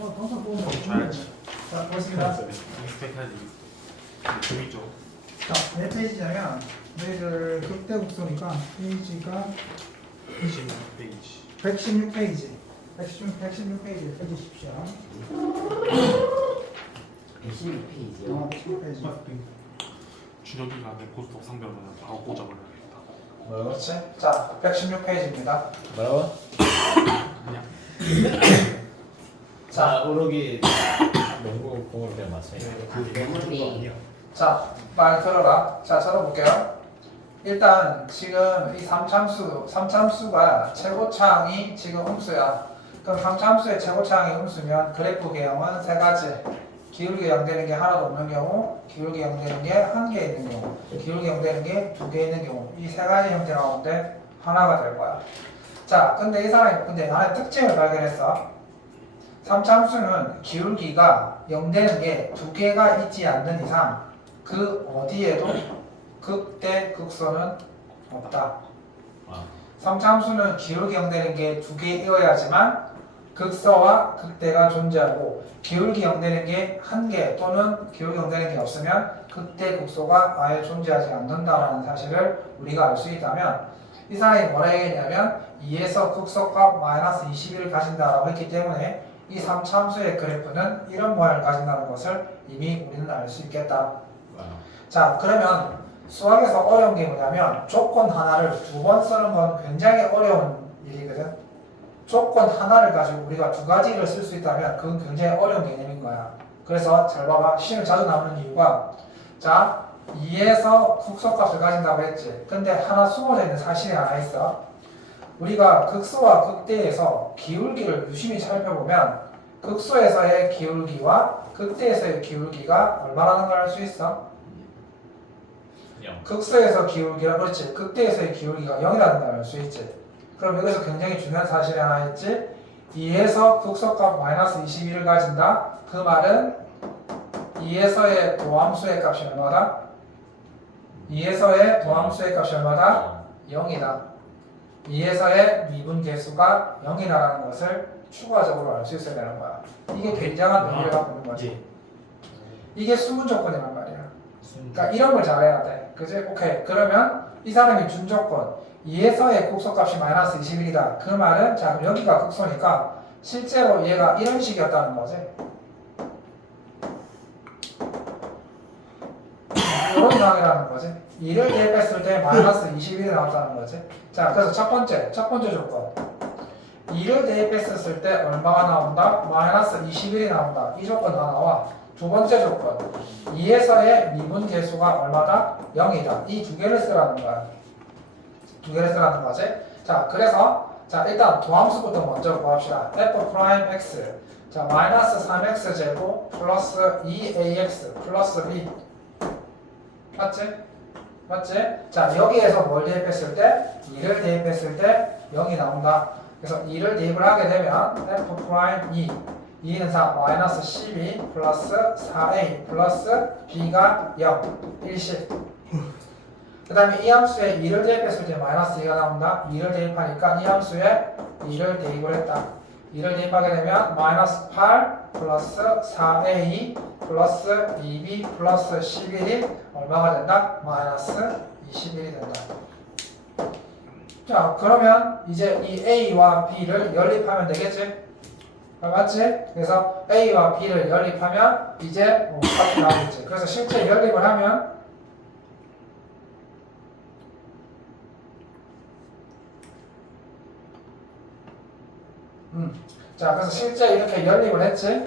항상 보면 줘야지. 자, 보겠습니다. 익스펙 해야지. 재밌죠. 자, 몇 페이지냐면 너희들 극대국소니까 페이지가 16페이지. 116페이지. 116페이지에 펴주십시오. 116페이지요. 116페이지. 준혁이가 내 고스톱 상대로는 바로 꽂아버려야겠다. 그렇지? 자, 116페이지입니다. 뭐라고? 그냥 자, 오르기 농구 공을 그냥 맞춰요. 메모리 자, 말 들어라. 자, 찾아볼게요. 일단 지금 이 삼참수가 최고차항이 지금 음수야. 그럼 삼참수의 최고차항이 음수면 그래프 개형은 세 가지. 기울기 0 되는 게 하나도 없는 경우, 기울기 0 되는 게 한 개 있는 경우, 기울기 0 되는 게 두 개 있는 경우, 이 세 가지 형태 가운데 하나가 될 거야. 자, 근데 이 사람이 근데 하나의 특징을 발견했어. 삼참수는 기울기가 0 되는 게 두 개가 있지 않는 이상 그 어디에도 극대 극소는 없다. 삼참수는 기울기 0 되는 게 두 개이어야지만 극소와 극대가 존재하고 기울기 0 되는 게 한 개 또는 기울기 0 되는 게 없으면 극대 극소가 아예 존재하지 않는다라는 사실을 우리가 알 수 있다면 이 사람이 뭐라 얘기했냐면 2에서 극소값 마이너스 21을 가진다라고 했기 때문에 이 삼참수의 그래프는 이런 모양을 가진다는 것을 이미 우리는 알 수 있겠다. 자, 그러면 수학에서 어려운 게 뭐냐면 조건 하나를 두 번 쓰는 건 굉장히 어려운 일이거든. 조건 하나를 가지고 우리가 두 가지를 쓸 수 있다면 그건 굉장히 어려운 개념인 거야. 그래서 잘 봐봐. 시험 자주 나오는 이유가 자, 2에서 극소값을 가진다고 했지. 근데 하나 숨어져 있는 사실이 하나 있어. 우리가 극소와 극대에서 기울기를 유심히 살펴보면 극소에서의 기울기와 극대에서의 기울기가 얼마라는 걸 알 수 있어? 극소에서 기울기가 그렇지. 극대에서의 기울기가 0이라는 걸 알 수 있지. 그럼 여기서 굉장히 중요한 사실이 하나 있지. 2에서 극소값 마이너스 21을 가진다. 그 말은 2에서의 도함수의 값이 얼마다? 2에서의 도함수의 값이 얼마다? 0이다. 2에서의 미분계수가 0이라는 것을 추가적으로 알 수 있어야 되는 거야. 이게 굉장한 의미를 갖고 있는 거지. 이게 수문 조건이란 말이야. 그러니까 이런 걸 잘해야 돼. 그지? 오케이. 그러면 이 사람이 준 조건 2에서의 극소값이 마이너스 21이다. 그 말은 자, 그럼 여기가 극소니까 실제로 얘가 이런 식이었다는 거지. 이런 상황이라는 거지. 2를 대입했을 때 마이너스 21이 나왔다는 거지. 자, 그래서 첫 번째 조건 2를 대입했을 때 얼마가 나온다? 마이너스 21이 나온다. 이 조건 다 나와. 두 번째 조건 2에서의 미분 계수가 얼마다? 0이다. 이 두 개를 쓰라는 거야. 두 개를 쓰라는 거지. 자, 그래서 자, 일단 도함수부터 먼저 구합시다. f 프라임 x 자, 마이너스 3x 제곱 플러스 2ax 플러스 b 맞지? 맞지? 자, 여기에서 뭘 대입했을 때? 2를 대입했을 때 0이 나온다. 그래서 2를 대입을 하게 되면 f 프라임 2는 4 마이너스 12 플러스 4a 플러스 b가 0 일식. 그 다음에 이 함수에 2를 대입했을 때 마이너스 2가 나온다. 2를 대입하니까 이 함수에 2를 대입을 했다. 2를 대입하게 되면 마이너스 8 플러스 4a 플러스 2b 플러스 11이 얼마가 된다? 마이너스 21이 된다. 자, 그러면 이제 이 a와 b를 연립하면 되겠지? 맞지? 그래서 a와 b를 연립하면 이제 값이 나오겠지. 그래서 실제 연립을 하면 자, 그래서 실제 이렇게 연립을 했지.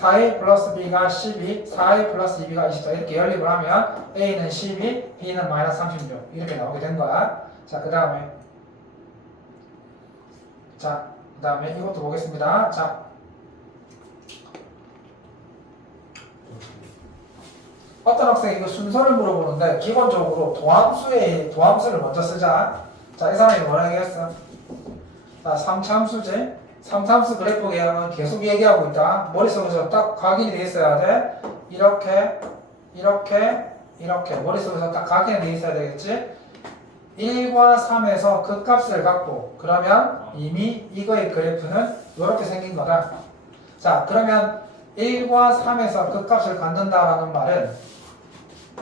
4a 플러스 b가 12, 4a 플러스 2b가 24 이렇게 연립을 하면 a는 12, b는 마이너스 36 이렇게 나오게 된 거야. 자, 그 다음에 이것도 보겠습니다. 자, 어떤 학생이 이거 순서를 물어보는데 기본적으로 도함수를 먼저 쓰자. 자, 이 사람이 뭐라 얘기했어? 자, 3참수지? 3참수 그래프 개형은 계속 얘기하고 있다. 머릿속에서 딱 각인이 돼 있어야 돼. 이렇게 머릿속에서 딱 각인이 돼 있어야 되겠지? 1과 3에서 극값을 갖고 그러면 이미 이거의 그래프는 이렇게 생긴 거다. 자, 그러면 1과 3에서 극값을 갖는다라는 말은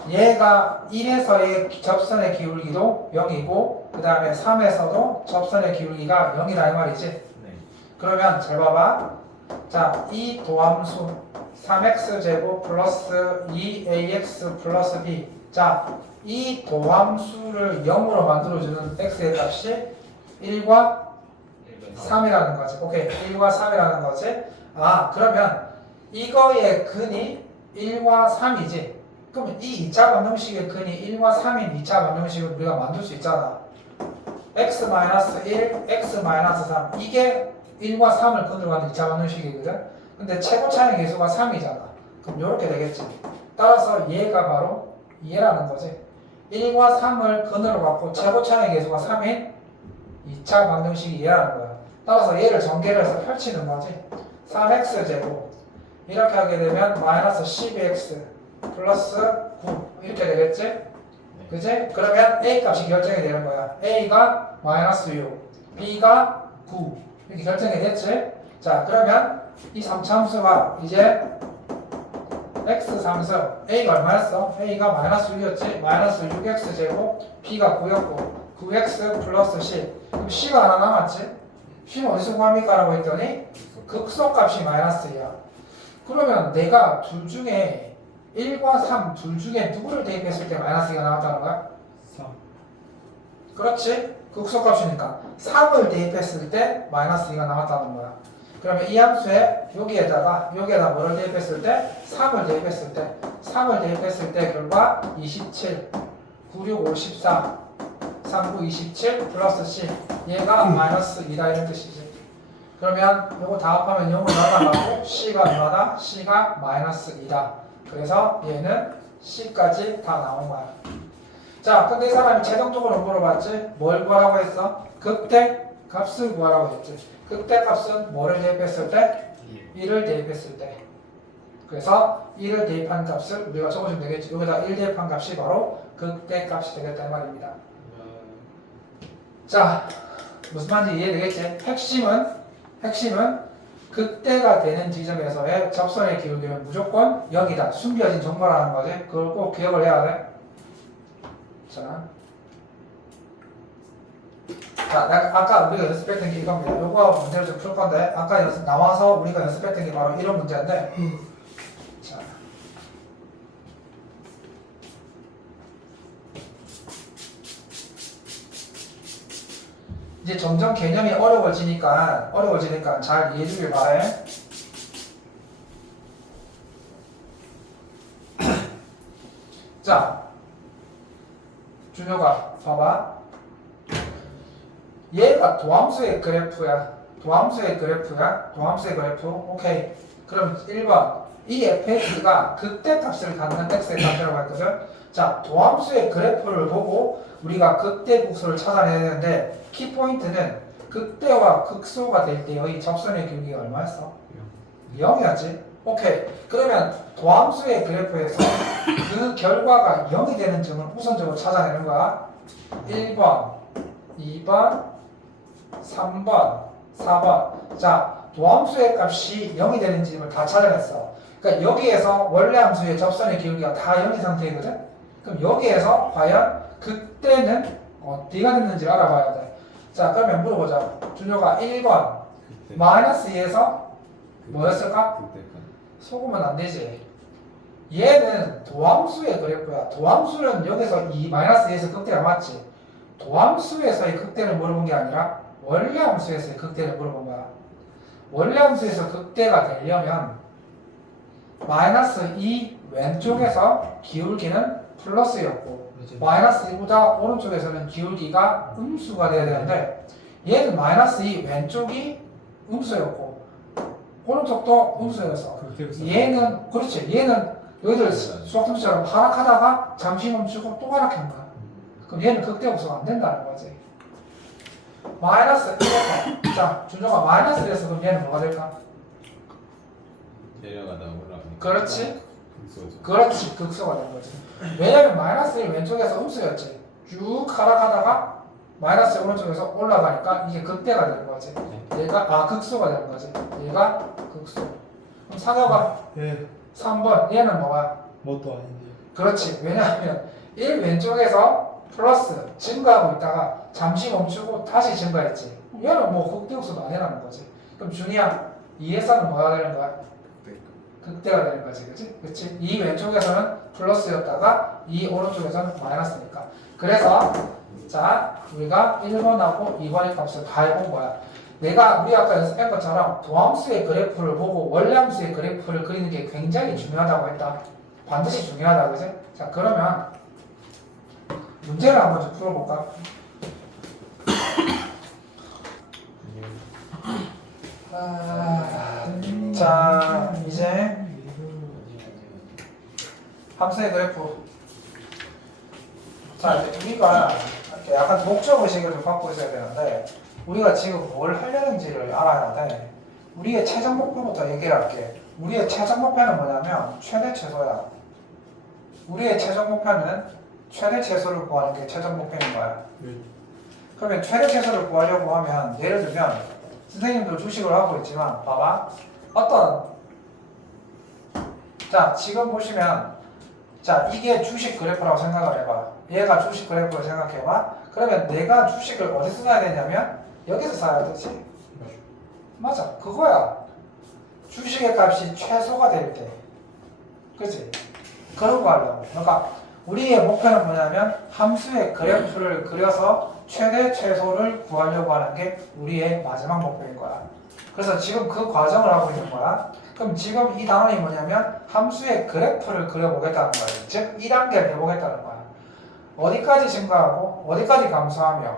얘가 1에서의 접선의 기울기도 0이고 그 다음에 3에서도 접선의 기울기가 0이다 이 말이지. 네. 그러면 잘 봐봐. 자, 이 도함수 3x제곱 플러스 2ax 플러스 b. 자, 이 도함수를 0으로 만들어주는 x의 값이 1과 3이라는 거지. 오케이. 1과 3이라는 거지. 아, 그러면 이거의 근이 1과 3이지. 그러면 이 2차 방정식의 근이 1과 3인 2차 방정식을 우리가 만들 수 있잖아. x-1, x-3. 이게 1과 3을 근으로 하는 2차 방정식이거든. 근데 최고 차의 계수가 3이잖아. 그럼 이렇게 되겠지. 따라서 얘가 바로 얘라는 거지. 1과 3을 근으로 갖고 최고 차의 계수가 3인 2차 방정식이 얘라는 거야. 따라서 얘를 전개를 해서 펼치는 거지. 3x제곱 이렇게 하게 되면 마이너스 12x 플러스 9 이렇게 되겠지? 그지? 그러면 a 값이 결정이 되는 거야. a가 마이너스 6, b가 9 이렇게 결정이 됐지? 자, 그러면 이 3차함수가 이제 x3수 a가 얼마였어? a가 마이너스 6이었지? 마이너스 6x 제곱 b가 9였고 9x 플러스 10 그럼 c가 하나 남았지? c는 어디서 구합니까? 라고 했더니 극소값이 마이너스 2야. 그러면 내가 둘 중에 1과 3 둘 중에 누구를 대입했을 때 마이너스 2가 나왔다는 거야? 3. 그렇지? 극소값이니까 3을 대입했을 때 마이너스 2가 나왔다는 거야. 그러면 이 함수에 여기에다 뭐를 대입했을 때 3을 대입했을 때 결과 27, 96, 54, 39, 27 플러스 10 얘가 마이너스 2다 이런 뜻이지. 그러면 요거 다 합하면 0을 나가고 C가 얼마다? C가 마이너스 2다. 그래서 얘는 C까지 다 나온 거야. 자, 근데 이 사람이 최종적으로 물어봤지? 뭘 구하라고 했어? 극대 값을 구하라고 했지. 극대 값은 뭐를 대입했을 때? 1을 대입했을 때. 그래서 1을 대입한 값을 우리가 적어주면 되겠지. 여기다 1 대입한 값이 바로 극대 값이 되겠다 이 말입니다. 자, 무슨 말인지 이해되겠지? 핵심은 극대가 되는 지점에서의 접선의 기울기는 무조건 0이다. 숨겨진 정보라는 거지. 그걸 꼭 기억을 해야 돼. 자, 아까 우리가 연습했던 게 이겁니다. 요거 문제를 좀 풀 건데, 아까 나와서 우리가 연습했던 게 바로 이런 문제인데, 자. 이제 점점 개념이 어려워지니까 잘 이해해 주길 바래. 자, 준혁아, 봐봐. 얘가 도함수의 그래프야. 도함수의 그래프. 오케이. 그럼 1번. 이 fx가 극대값을 갖는 x의 값이라고 했거든. 자, 도함수의 그래프를 보고 우리가 극대 극소를 찾아내야 되는데 키포인트는 극대와 극소가 될 때의 접선의 기울기가 얼마였어? 0이었지. 오케이. 그러면 도함수의 그래프에서 그 결과가 0이 되는 점을 우선적으로 찾아내는 거야. 1번, 2번, 3번, 4번. 자, 도함수의 값이 0이 되는 점을 다 찾아냈어. 그러니까 여기에서 원래 함수의 접선의 기울기가 다 0인 상태거든. 그럼 여기에서 과연 극대는 어디가 됐는지 알아봐야 돼. 자, 그러면 물어보자. 준호가 1번 마이너스 2에서 뭐였을까? 속으면 안 되지. 얘는 도함수의 그래프야. 도함수는 여기서 이 마이너스 2에서 극대가 맞지. 도함수에서의 극대를 물어본 게 아니라 원래 함수에서의 극대를 물어본 거야. 원래 함수에서 극대가 되려면 마이너스 2 왼쪽에서 기울기는 플러스였고 마이너스 2보다 오른쪽에서는 기울기가 음수가 돼야 되는데 얘는 마이너스 2 왼쪽이 음수였고 오른쪽도 음수였어. 얘는 그렇지. 얘는 여기들 수학점처럼 하락하다가 잠시 멈추고 또 하락한 거야. 그럼 얘는 극대극소가 안 된다는 거지. 마이너스 1에서 자 준호가 마이너스 1에서 그럼 얘는 뭐가 될까? 내려가다 올라가니까. 그렇지. 극소죠. 그렇지. 극소가 된 거지. 왜냐면 마이너스 1 왼쪽에서 음수였지. 쭉 하락하다가 마이너스 오른쪽에서 올라가니까 이게 극대가 되는 거지. 얘가 극소가 되는 거지. 얘가 극소. 그럼 상여가 예. 3번 얘는 뭐야? 뭣도 아닌데. 그렇지. 왜냐하면 1 왼쪽에서 플러스 증가하고 있다가 잠시 멈추고 다시 증가했지. 얘는 뭐 극대극소도 아니라는 거지. 그럼 준이야 2에서는 뭐가 되는 거야? 극대가 되는 거지. 그치? 그치? 2 왼쪽에서는 플러스였다가 2 오른쪽에서는 마이너스니까. 그래서 자 우리가 1번하고 2번의 값을 다 해본 거야. 우리 아까 연습한 것처럼 도함수의 그래프를 보고 원래함수의 그래프를 그리는 게 굉장히 중요하다고 했다. 반드시 중요하다. 그지? 자 그러면 문제를 한번 좀 풀어볼까? 자 이제 함수의 그래프. 자 이제 우리가 이렇게 약간 목적의식을 좀 갖고 있어야 되는데 우리가 지금 뭘 하려는지를 알아야 돼. 우리의 최종 목표부터 얘기를 할게. 우리의 최종 목표는 뭐냐면 최대 최소야. 우리의 최종 목표는 최대 최소를 구하는 게 최종 목표인 거야. 그러면 최대 최소를 구하려고 하면 예를 들면 선생님도 주식을 하고 있지만 봐봐. 자 지금 보시면 자 이게 주식 그래프라고 생각을 해봐. 얘가 주식 그래프를 생각해봐. 그러면 내가 주식을 어디서 사야 되냐면 여기서 사야 되지. 맞아 그거야. 주식의 값이 최소가 될 때. 그치? 그런 거 하려고. 그러니까 우리의 목표는 뭐냐면 함수의 그래프를 그려서 최대 최소를 구하려고 하는 게 우리의 마지막 목표인 거야. 그래서 지금 그 과정을 하고 있는 거야. 그럼 지금 이 단원이 뭐냐면 함수의 그래프를 그려보겠다는 거야. 즉 2단계를 해보겠다는 거야. 어디까지 증가하고 어디까지 감소하며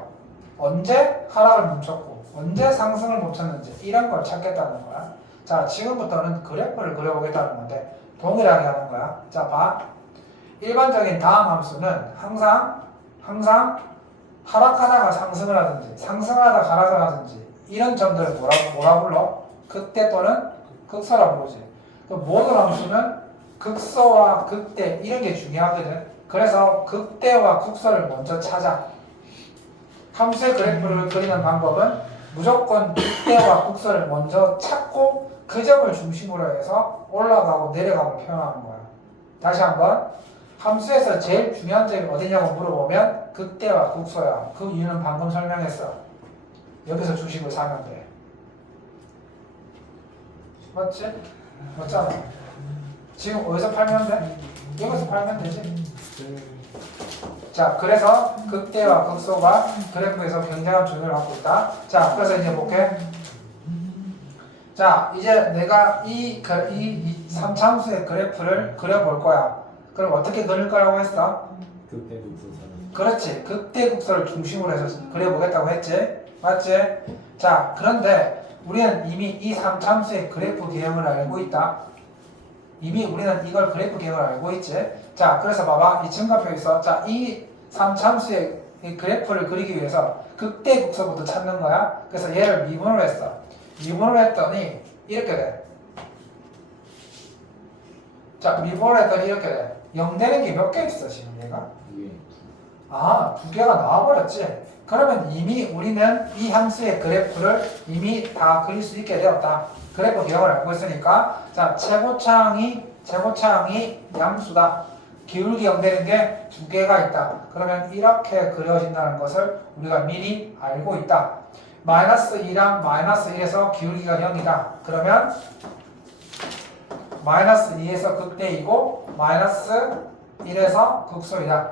언제 하락을 멈췄고 언제 상승을 멈췄는지 이런 걸 찾겠다는 거야. 자 지금부터는 그래프를 그려보겠다는 건데 동일하게 하는 거야. 자 봐. 일반적인 다항 함수는 항상 하락하다가 상승을 하든지 상승하다가 하락을 하든지 이런 점들을 뭐라 불러? 극대 또는 극소라 부르지. 모든 함수는 극소와 극대 이런 게 중요하거든. 그래서 극대와 극소를 먼저 찾아. 함수의 그래프를 그리는 방법은 무조건 극대와 극소를 먼저 찾고 그 점을 중심으로 해서 올라가고 내려가고 표현하는 거야. 다시 한번 함수에서 제일 중요한 점이 어디냐고 물어보면 극대와 극소야. 그 이유는 방금 설명했어. 여기서 주식을 사면 돼. 맞지? 맞잖아. 지금 어디서 팔면 돼? 여기서 팔면 되지. 자, 그래서 극대와 극소가 그래프에서 굉장한 중요를 갖고 있다. 자, 그래서 이제 볼게. 자, 이제 내가 이 3차함수의 그래프를 그려볼 거야. 그럼 어떻게 그릴 거라고 했어? 극대 극소 사는. 그렇지. 극대 극소를 중심으로 해서 그려보겠다고 했지. 맞지? 자, 그런데 우리는 이미 이 3차함수의 그래프 개형을 알고 있다. 이미 우리는 이걸 그래프 개형을 알고 있지. 자, 그래서 봐봐. 이 증가표 있어. 자, 이 3차함수의 이 그래프를 그리기 위해서 극대 극소부터 찾는 거야. 그래서 얘를 미분으로 했어. 미분으로 했더니 이렇게 돼. 자, 미분으로 했더니 이렇게 돼. 0 되는 게 몇 개 있어 지금 얘가? 두 개가 나와버렸지. 그러면 이미 우리는 이 함수의 그래프를 이미 다 그릴 수 있게 되었다. 그래프 개형을 알고 있으니까 자 최고차항이 양수다. 기울기 0 되는 게 2개가 있다. 그러면 이렇게 그려진다는 것을 우리가 미리 알고 있다. 마이너스 2랑 마이너스 1에서 기울기가 0이다. 그러면 마이너스 2에서 극대이고 마이너스 1에서 극소이다.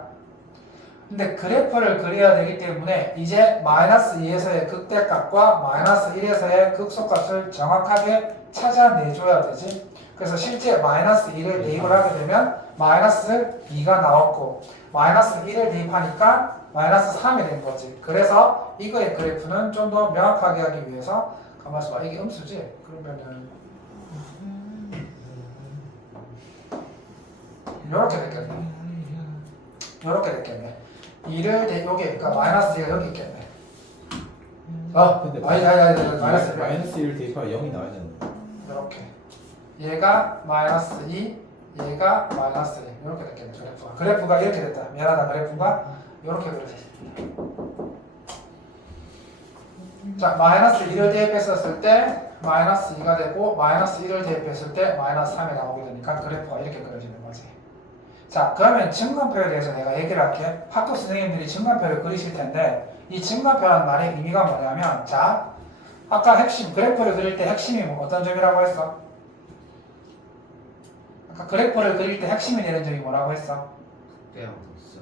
근데 그래프를 그려야 되기 때문에 이제 마이너스 2에서의 극대값과 마이너스 1에서의 극소값을 정확하게 찾아내줘야 되지. 그래서 실제 마이너스 2를 대입을 하게 되면 마이너스 2가 나왔고 마이너스 1을 대입하니까 마이너스 3이 된 거지. 그래서 이거의 그래프는 좀 더 명확하게 하기 위해서 가만있어 봐. 이게 음수지? 그러면은 이렇게 됐겠네. 이렇게 됐겠네. 2를 여기 그러니까 마이너스 2가 여기 있겠네. 근데 아니 마이너스 1. 마이너스 1 대입하면 0이 나와야 되는데. 이렇게 얘가 마이너스 2 얘가 마이너스 1 이렇게 됐겠네. 그래프가 이렇게 됐다. 미안하다. 그래프가 이렇게 그려졌습니다. 자, 마이너스 1을 대입했었을 때 마이너스 2가 되고 마이너스 1을 대입했을 때 마이너스 3이 나오게 되니까 그래프가 이렇게 그려지는 거지. 자, 그러면 증간표에 대해서 내가 얘기를 할게. 학교 선생님들이 증간표를 그리실 텐데 이 증간표라는 말의 의미가 뭐냐면, 자, 아까 핵심 그래프를 그릴 때 핵심이 어떤 점이라고 했어? 아까 그래프를 그릴 때 핵심이 되는 점이 뭐라고 했어?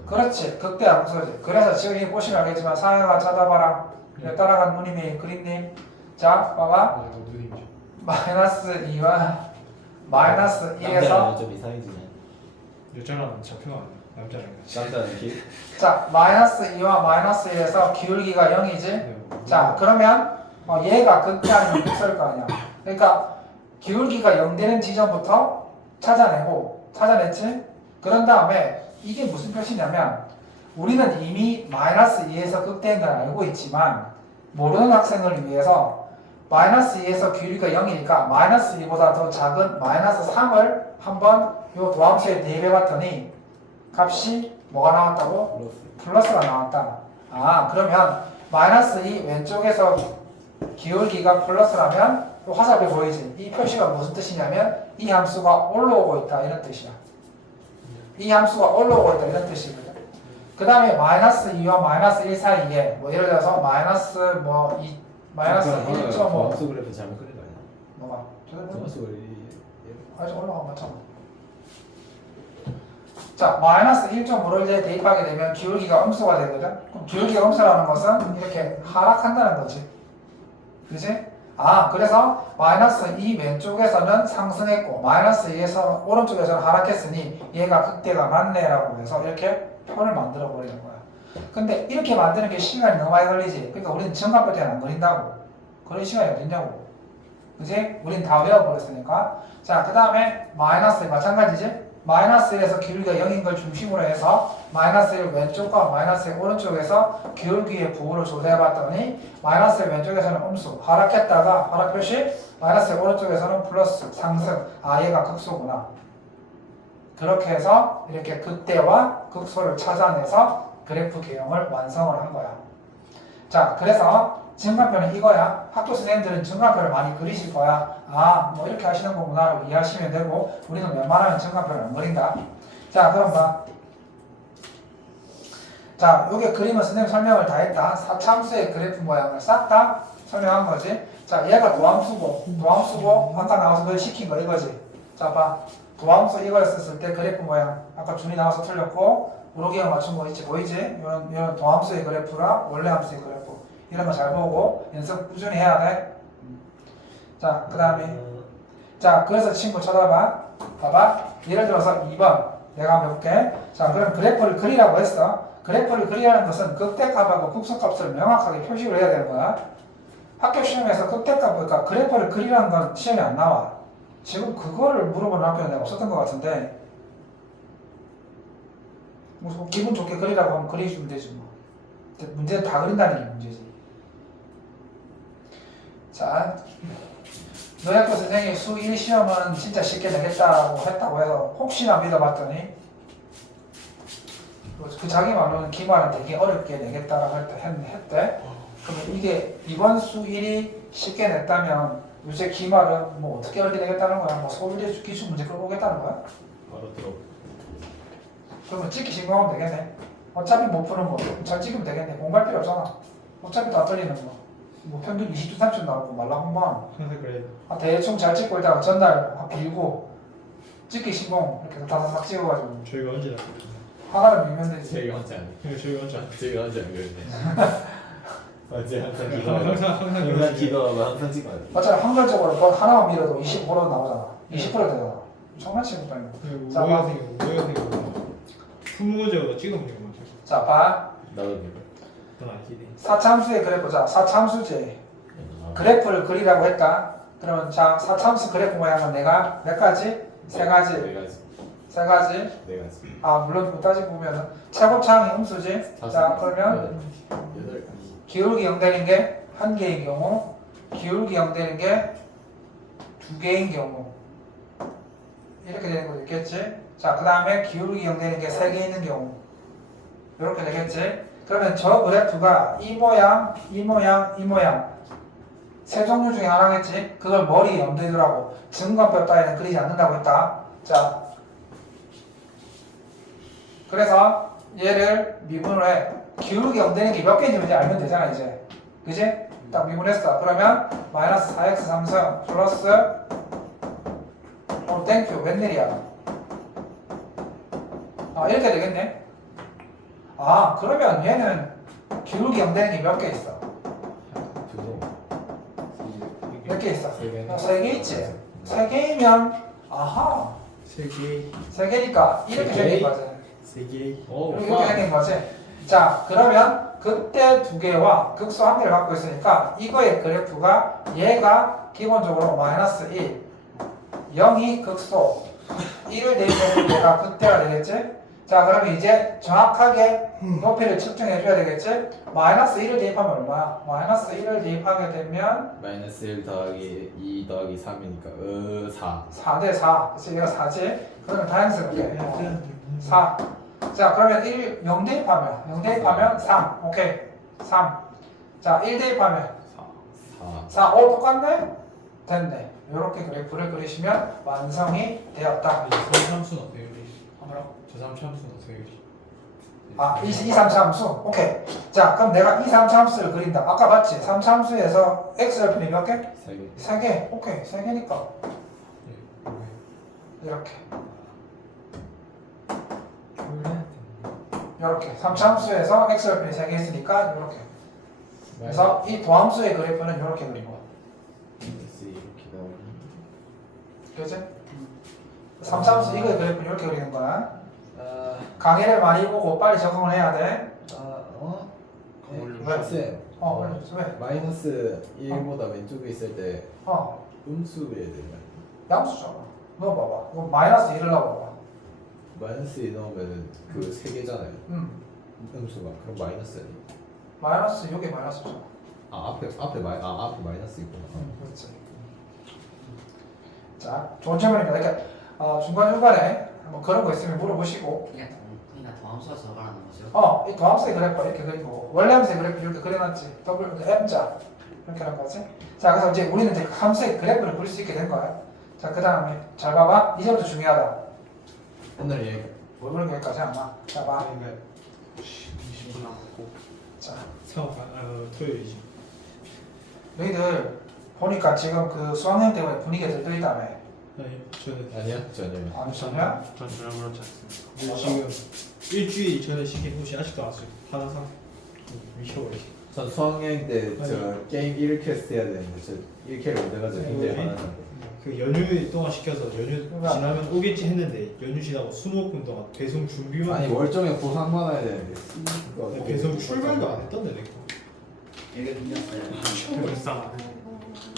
그렇지, 극대함수지. 그래서 지금 이 보시면 알겠지만 상해가 찾아봐라. 따라간 누님이 그린님. 자, 봐봐. 누님이죠. 마이너스 2와 마이너스 1에서 남자는 좀 이상해지네. 여자랑 잡혀가 남자랑 같이. 남자는 기 자, 마이너스 2와 마이너스 1에서 기울기가 0이지. 네, 자, 그러면 얘가 극대 아니면 극소일 거 아니야. 그러니까 기울기가 0 되는 지점부터 찾아냈지. 그런 다음에 이게 무슨 표시냐면 우리는 이미 마이너스 2에서 극대인 걸 알고 있지만 모르는 학생을 위해서 마이너스 2에서 기울기가 0이니까 마이너스 2보다 더 작은 마이너스 3을 한번 요 도함수에 대입해 봤더니 값이 뭐가 나왔다고? 플러스가 나왔다. 아, 그러면 마이너스 2 왼쪽에서 기울기가 플러스라면 요 화살표 보이지? 이 표시가 무슨 뜻이냐면 이 함수가 올라오고 있다 이런 뜻이야. 이 함수가 올라오고 있다 이런 뜻이거든. 그 다음에 마이너스 2와 마이너스 1 사이에 뭐 예를 들어서 마이너스 뭐 2, 마이너스 1.5 도함수 그래프 잘못 그린 거 아니야? 뭐가? 도함수 그래프 아직 올라가 맞잖아. 자, 마이너스 1.5를 대입하게 되면 기울기가 음수가 되거든. 그럼 기울기가 음수라는 것은 이렇게 하락한다는 거지. 그지? 아, 그래서 마이너스 2 왼쪽에서는 상승했고 마이너스 2에서 오른쪽에서는 하락했으니 얘가 극대가 맞네라고 해서 이렇게 표를 만들어 버리는 거야. 근데 이렇게 만드는 게 시간이 너무 많이 걸리지. 그러니까 우리는 정답 때는 안 그린다고. 그런 시간이 어딨냐고. 그지? 우린 다 외워버렸으니까. 자, 그 다음에 마이너스 마찬가지지? 마이너스 1에서 기울기가 0인 걸 중심으로 해서 마이너스 1 왼쪽과 마이너스 1 오른쪽에서 기울기의 부호를 조사해봤더니 마이너스 1 왼쪽에서는 음수, 하락했다가 하락 표시, 마이너스 1 오른쪽에서는 플러스, 상승. 아, 얘가 극소구나. 그렇게 해서 이렇게 극대와 극소를 찾아내서 그래프 개형을 완성을 한 거야. 자, 그래서 증가표는 이거야. 학교 선생님들은 증가표를 많이 그리실 거야. 아, 뭐 이렇게 하시는 거구나라고 이해하시면 되고 우리는 웬만하면 증가표를 안 그린다. 자, 그럼 봐. 자, 요게 그림은 선생님 설명을 다 했다. 사참수의 그래프 모양을 싹 다 설명한 거지. 자, 얘가 도함수고 아까 나와서 그걸 시킨 거 이거지. 자, 봐. 도함수 이걸 썼을 때 그래프 모양 아까 준이 나와서 틀렸고 우로기형 맞춘 거 있지 보이지? 이런 도함수의 그래프랑 원래 함수의 그래프 이런 거 잘 보고 연습 꾸준히 해야 돼. 자, 그 다음에 자, 그래서 친구 쳐다봐. 봐봐. 예를 들어서 2번 내가 한번 해볼게. 자, 그럼 그래프를 그리라고 했어. 그래프를 그리라는 것은 극대값하고 극소값을 명확하게 표시를 해야 되는 거야. 학교 시험에서 극대값 그러니까 그래프를 그리라는 건 시험에 안 나와. 지금 그거를 물어보는 학교는 내가 없었던 것 같은데 뭐 기분 좋게 그리라고 하면 그려주면 되지 뭐. 근데 문제는 다 그린다는 게 문제지. 자, 너희 학교 선생님이 수 1 시험은 진짜 쉽게 내겠다고 했다고 해서 혹시나 믿어봤더니 그 자기 말로는 기말은 되게 어렵게 내겠다라고 했대. 그러면 이게 이번 수 1이 쉽게 냈다면 요새 기말은 뭐 어떻게 어렵게 내겠다는 거야? 뭐 서울대 기출 문제 끌고 오겠다는 거야? 바로 들어. 그러면 찍기 신고하면 되겠네. 어차피 못 푸는 거 잘 찍으면 되겠네. 공부할 필요 없잖아. 어차피 다 틀리는 거. 뭐 평균 20점 30점 나오고 말랑만. 그래. 아, 대충 잘 찍고 있다가 전날 빌고 찍기 신공 이렇게 다다닥 찍어가지고 저희가 언제 났어요? 하나를 밀면 되지. 저희가 혼자 안 저희가 언제 났어요? 저희가 혼자 안 그러네. 어제 항상 항상 항상 기도하고 항상 찍어야 돼. 어차피 한글적으로 그거 하나만 밀어도 20% 나오잖아. 20% 되잖아. 장난치는 거 아니야. 자, 봐. 풀무제보다 찍으면 되는 거죠. 자, 봐. 나도 그래. 넌안 기대. 사참수의 그래프. 자, 사참수제. 그래프를 그리라고 했다. 그러면 자, 사참수 그래프 모양은 내가 몇 가지? 세 가지. 네 가지. 세 가지. 네 가지. 아, 물론 못 따지고 보면은 최고차항이 음수지. 자, 그러면 8가지. 기울기 0 되는 게 한 개인 경우, 기울기 0 되는 게 두 개인 경우 이렇게 되는 거 있겠지? 자, 그 다음에 기울기 0 되는 게 세 개 있는 경우 이렇게 되겠지? 그러면 저 그래프가 이 모양, 이 모양, 이 모양 세 종류 중에 하나겠지? 그걸 머리에 염두두라고. 증거표 따위는 그리지 않는다고 했다. 자, 그래서 얘를 미분을 해. 기울기 염되는 게 몇 개인지 이제 알면 되잖아 이제. 그지? 딱 미분했어. 그러면 마이너스 4x 3승 플러스 땡큐 웬일이야. 아 이렇게 되겠네. 아 그러면 얘는 기울기 염되는 게 몇 개 있어? 몇 개 있어? 세 개 있지? 세 개이면 아하 세 개. 세 개니까 이렇게 세 개? 생긴 거지. 세 개. 오, 이렇게 생긴 거지. 자 그러면 그때 두 개와 극소 한 개를 갖고 있으니까 이거의 그래프가 얘가 기본적으로 마이너스 1 0이 극소 1을 대입해서 얘가 그때가 되겠지. 자 그러면 이제 정확하게 높이를 측정해 줘야 되겠지. 마이너스 1을 대입하면 얼마야? 마이너스 1을 대입하게 되면 마이너스 1 더하기 2 더하기 3이니까 4. 4대 4. 그치 얘가 4지. 그러면 다행스럽게 4. 자 그러면 0 대입하면 0 대입하면 3. 오케이 3. 자 1 대입하면 4. 4. 오 똑같네? 됐네. 이렇게 그래프를 그리시면 완성이 되었다. 삼수는 어떻게 그리? 뭐라고? 저 삼수는 어떻게 그리? 아 2, 3참수. 오케이. 자 그럼 내가 2, 3참수를 그린다. 아까 봤지? 3참수에서 x절편이 몇 개? 3개. 3개. 오케이 3개니까 이렇게 이렇게 3참수에서 x절편이 3개 있으니까 이렇게. 그래서 이 도함수의 그래프는 이렇게 그리고 마이너스 이렇게 나오니. 그지? 3참수 이거의 그래프는 이렇게 그리는 거야. 강의를 많이 보고 빨리 적응을 해야 돼. 왜? 쌤. 왜? 마이너스 1보다 왼쪽에 있을 때 어, 음수에 되면 양수잖아. 넣어봐봐. 이거 마이너스 1을 넣어봐봐. 마이너스 1 넣으면은 그 3개잖아요. 음수가. 그럼 마이너스 아니? 마이너스, 여기 마이너스잖아. 앞에 마이너스 있구나. 그렇지. 자, 좋은 질문입니다. 이렇게 중간중간에 뭐 그런 거 있으면 물어보시고. 그러니까 도함수가 저거라는 거죠? 이 도함수의 그래프 이렇게 그리고 원래 함수의 그래프 이렇게 그려놨지. M자 이렇게 하는 거지. 자, 그래서 이제 우리는 이제 함수의 그래프를 그릴 수 있게 된 거야. 자, 그 다음에 잘 봐봐. 이제부터 중요하다. 오늘 얘 뭘 그런 거기까지 아마. 자, 봐. 20분 남았고. 자, 토요일이지. 너희들 보니까 지금 그 수학여행 때문에 분위기가 들끓이다며. 아니 저는 아니야? 전혀. 안 좋냐? 전 전혀 그렇지 않습니다. 근데 지금 일주일 전에 시킨 혹시 아직도 안 왔어요. 하나 상 미쳐버리지. 전 수학여행 때 저 게임 1퀘스트 해야 되는데 저 1퀘를 못 해가지고 굉장히 화났는데. 그 연휴 동안 시켜서 연휴 그러니까. 지나면 오겠지 했는데 연휴 지나고 수목금 동안 배송 준비만 아니 월정에 보상 받아야 되는데. 근데 배송 출발도 안 했던데 내가. 되게 끊겼어요. 불쌍하네.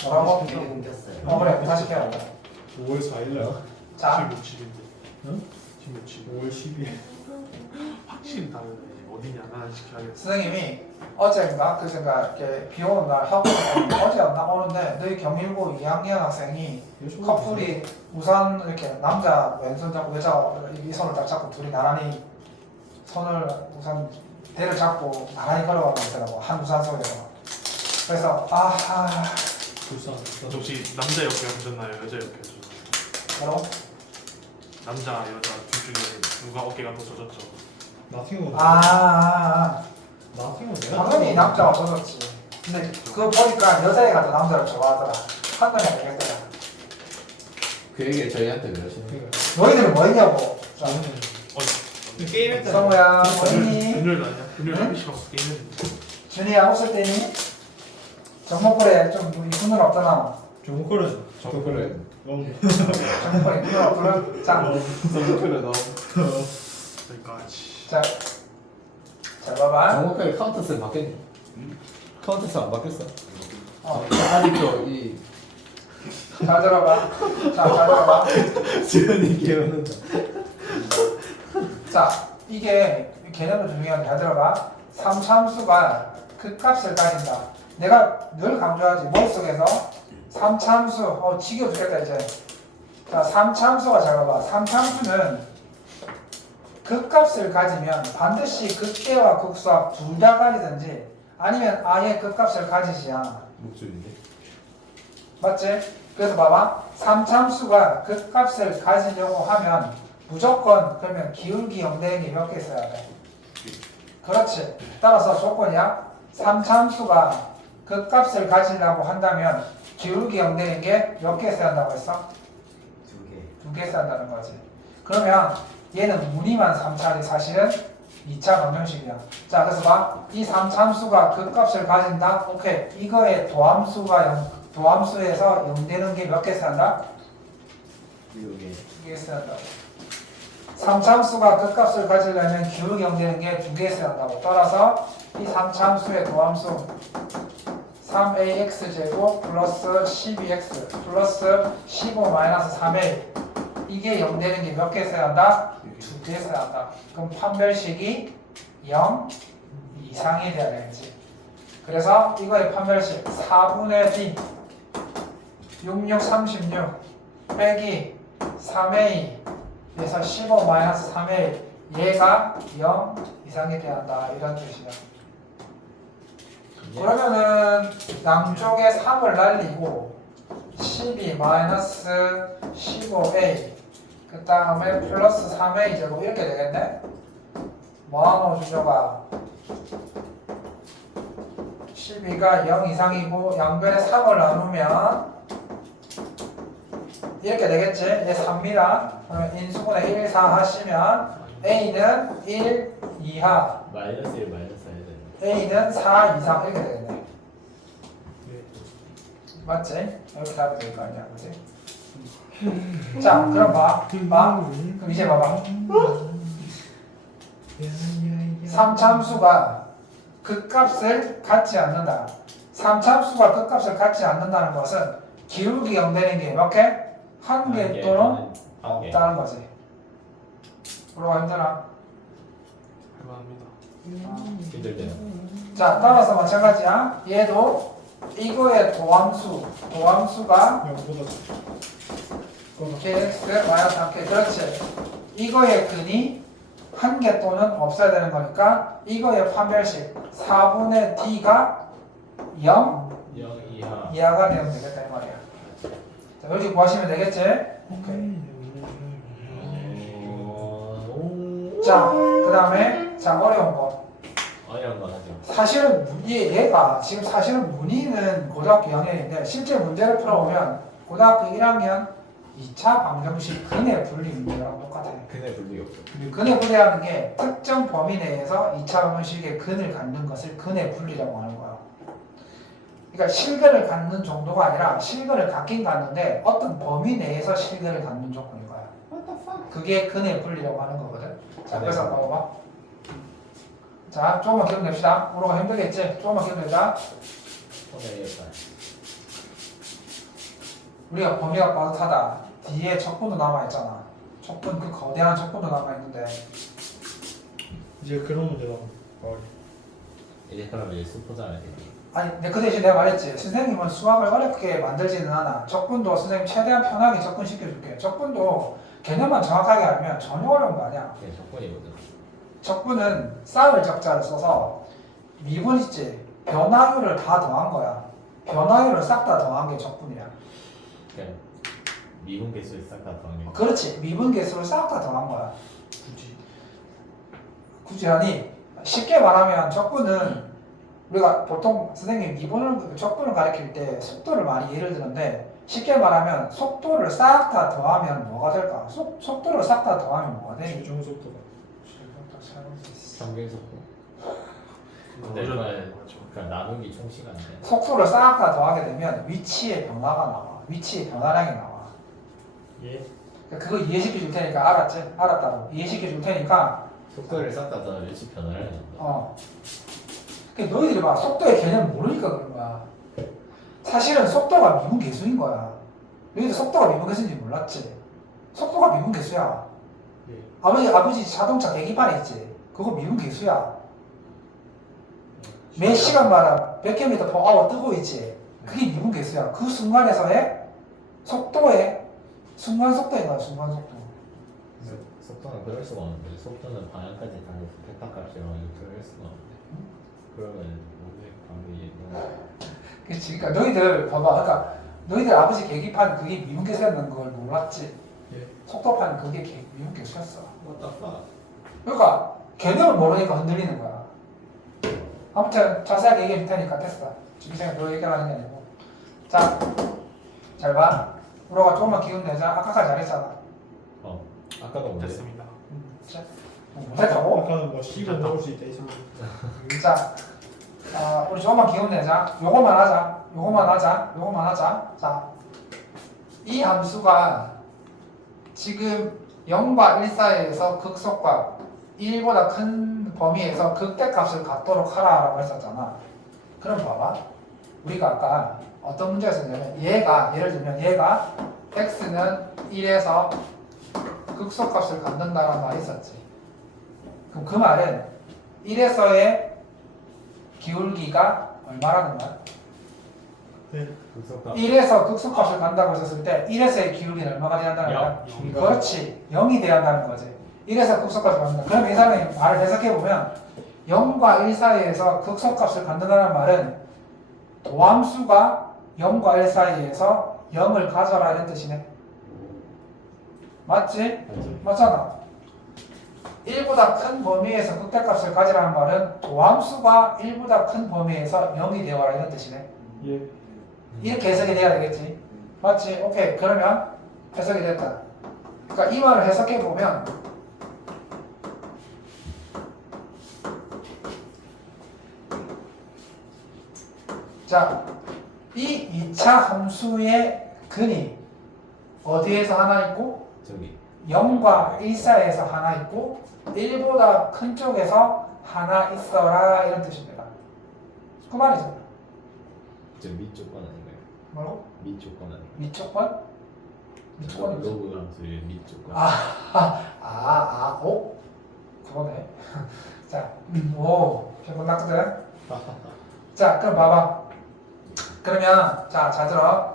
뭐라고? 되게 끊겼어요. 그래. 다시 해야 돼. 5월 4일날 자, 16일인데. 응? 16일. 5월 10일 확실히 다르네. 어디냐 하나 시켜야겠어. 선생님이 어제인가 그제인가 이렇게 비 오는 날 학원에 어제였나 오는데 너희 경일고 2학년 학생이 커플이 우산 이렇게 남자 왼손 잡고 여자 이 손을 딱 잡고 둘이 나란히 손을 우산 대를 잡고 나란히 걸어가고 있더라고. 한 우산 속에서. 그래서 불쌍. 혹시 남자 옆에 앉았나요? 여자 옆에 앉았나요? 뭐라고? 남자 여자 둘 중에 누가 어깨가 더 젖었죠? 나팅은 나팅은 내가 당연히 남자가 젖었지. 근데 그거 보니까 여자애가 더 남자를 좋아하더라. 판단이 안 되겠더라. 그 얘기를 저희한테 왜 하시는 거예요? 그러니까 너희들은 뭐 했냐고. 자, 저는 어, 게임했잖아. 성우야 뭐 했니? 금요일 아니야? 금요일 하기 싫어서 게임했는데. 준이야 웃을 때니? 정목불에 좀 눈은 없잖아. 조목걸은 정글을 너무 정목불에 눈은 없구나. 자, 정글을 너무 그러니까 자, 잘 봐봐. 정확하게 카운터스 바뀌었니? 카운터스 안 바뀌었어. 어, 아직도 이 잘 들어봐. 자, 잘 들어봐. 지은이 기억난다. 자, 이게 개념도 중요한데 잘 들어봐. 3참수가 극값을 가진다. 내가 늘 강조하지. 머릿속에서 3참수, 지겨 죽겠다 이제. 자, 3참수가 잘 봐봐. 3참수는 극값을 가지면 반드시 극대와 극수합 둘 다 가지든지 아니면 아예 극값을 가지지 않아. 목줄인데? 맞지? 그래서 봐봐. 3참수가 극값을 가지려고 하면 무조건 그러면 기울기 0되는 게 몇 개 있어야 돼? 그렇지. 따라서 조건이야. 3참수가 극값을 가지려고 한다면 기울기 0되는 게 몇 개 있어야 한다고 했어? 2개. 2개 있어야 한다는 거지. 그러면 얘는 무늬만 3차지 사실은 2차 방정식이야. 자, 그래서 봐. 이 3참수가 극값을 가진다. 오케이. 이거의 도함수에서 0 되는 게 몇 개 있어야 한다? 2개. 2개 있어야 한다고. 3참수가 극값을 가지려면 기울기 0 되는 게 2개 있어야 한다고. 따라서 이 3참수의 도함수 3ax제곱 플러스 12x 플러스 15 마이너스 3a 이게 0 되는 게 몇 개 있어야 한다? 2개 있어야 한다. 그럼 판별식이 0 이상이 돼야 되겠지. 그래서 이거의 판별식 4분의 d 66, 36 빼기 3a 그래서 15 마이너스 3a 얘가 0 이상이 돼야 한다. 이런 뜻이야. 그러면은 양쪽에 3을 날리고 12 마이너스 15a 그 다음에 플러스 3a 제곱 이렇게 되겠네? 뭐하노 주저가 12가 0 이상이고 양변에 3을 나누면 이렇게 되겠지? 이제 3이다. 그러면 인수분해 1, 4 하시면 a는 1 이하 마이너스 1 마이너스 a는 4 이상 이렇게 되겠네. 맞지? 이렇게 답이 될 거 아니야, 그지? 자, 그럼 봐. 그럼 이제 봐봐. 3참수가 극값을 갖지 않는다. 3참수가 극값을 갖지 않는다는 것은 기울기 0 되는 게 몇 개? 한 개 또는 없다는 거지. 물어봐 힘드나? 할만합니다. 힘들대요. 자, 따라서 마찬가지야. 얘도 이거의 도함수가 kx 마이너스 3k 그렇지. 이거의 근이 한 개 또는 없어야 되는 거니까 이거의 판별식 4분의 d가 0 0 이하. 이하가 되면 되겠다 이 말이야. 자, 여기 구하시면 되겠지? 오케이. 자, 그 다음에 자 어려운 거. 어려운 거 하죠. 사실은 얘가 지금 사실은 문의는 고등학교 2학년인데 실제 문제를 풀어보면 고등학교 1학년 2차 방정식 근의 분리 문제랑 똑같아요. 근의 분리가 없죠. 근의 분리라는 게 특정 범위 내에서 2차 방정식의 근을 갖는 것을 근의 분리라고 하는 거야. 그러니까 실근을 갖는 정도가 아니라 실근을 갖긴 갖는데 어떤 범위 내에서 실근을 갖는 조건인 거야. 그게 근의 분리라고 하는 거거든. 자, 그래서 봐봐. 자, 조금만 기억냅시다. 우로가 힘들겠지? 조금만 기억내자. 우리가 범위가 빠듯하다. 뒤에 척분도 남아있잖아. 척분, 그 거대한 척분도 남아있는데. 이제 그런 문제다. 이제 그럼 이제 수포자가 되지. 아니, 그 대신 내가 말했지. 선생님은 수학을 어렵게 만들지는 않아. 적분도 선생님 최대한 편하게 접근시켜줄게. 적분도 개념만 정확하게 알면 전혀 어려운 거 아니야. 그게 조건이거든. 적분은 쌓을 적자를 써서 미분 있지. 변화율을 다 더한 거야. 변화율을 싹 다 더한 게 적분이야. 그러니까 미분 개수를 싹 다 더하는 거. 그렇지. 미분 개수를 싹 다 더한 거야. 굳이 하니 쉽게 말하면 적분은 우리가 보통 선생님 적분을 가르칠 때 속도를 많이 예를 드는데 쉽게 말하면 속도를 싹 다 더하면 뭐가 될까? 속도를 싹 다 더하면 뭐가 돼? 최종 속도가. 평균 속도. 근데 그러니까 나누기 총시간인데. 속도를 싹 다 더하게 되면 위치의 변화가 나와. 위치의 변화량이 나와. 예. 그거 이해시켜 줄 테니까 알았지? 알았다고. 이해시켜 줄 테니까 속도를 싹 다 더하면 일시 변화를 한다. 그러니까 너희들이 막 속도의 개념을 모르니까 그런 거야. 사실은 속도가 미분 개수인 거야. 너희들 속도가 미분 개수인지 몰랐지? 속도가 미분 개수야. 예. 아버지 자동차 계기판에 있지? 그거 미분 개수야. 몇 시간마다 100km per hour 뜨고 있지? 그게 미분 개수야. 그 순간에서의 속도의 순간 속도인 거야, 순간 속도. 속도는 그럴 수가 없는데 속도는 방향까지 당겨서 백파값이라고 그럴 수가 없는데 그러면 오늘 방이 너무 그치. 그러니까 너희들 봐봐. 그러니까 너희들 아버지 계기판 그게 미분계수였는 걸 몰랐지. 예. 속도판 그게 미분계수였어. What the fuck? 그러니까 개념을 모르니까 흔들리는 거야. 아무튼 자세하게 얘기해 줄 테니까 됐어. 준비생이 너 얘기하는 게 아니고. 자, 잘 봐. 우리가 조금만 기운 내자. 아까까지 잘했잖아. 아까가 뭔데? 됐습니다. 자, 못했다고? 아까는 뭐 C로 넣을 수 있다 했습니다. 자, 우리 조금만 기운 내자. 요거만 하자. 요거만 하자. 요거만 하자. 자, 이 함수가 지금 0과 1 사이에서 극속과 1보다 큰 범위에서 극대값을 갖도록 하라라고 했었잖아. 그럼 봐봐. 우리가 아까 어떤 문제가 있었냐면 얘가 예를 들면 얘가 x는 1에서 극속값을 갖는다라는 말이 있었지. 그럼 그 말은 1에서의 기울기가 얼마라는 거야? 네. 극속값 1에서 극속값을 간다고 했었을 때 1에서의 기울기는 얼마가 돼야 한다는 거야? 그렇지. 0이 돼야 한다는 거지. 1에서 극속값을 갖는다. 그럼 이 사람이 말을 해석해보면 0과 1 사이에서 극속값을 갖는다는 말은 도함수가 0과 1 사이에서 0을 가져라 이런 뜻이네. 맞지? 맞잖아. 1보다 큰 범위에서 극대값을 가지라는 말은 도함수가 1보다 큰 범위에서 0이 되어라 이런 뜻이네. 예. 이렇게 해석이 돼야 되겠지. 맞지? 오케이. 그러면 해석이 됐다. 그러니까 이 말을 해석해 보면 자, 이 2차 함수의 근이 어디에서 하나 있고 저기 0과 1 사이에서 하나 있고 1보다 큰 쪽에서 하나 있어라 이런 뜻입니다. 그 말이잖아. 저 밑조건 아닌가요? 뭐라고? 밑조건 아닌가요? 밑조건? 밑조건이 무슨? 로그 함수의 밑조건 오? 그거네. 자, 오, 별건 났거든. 자, 그럼 봐봐. 그러면, 자, 잘 들어.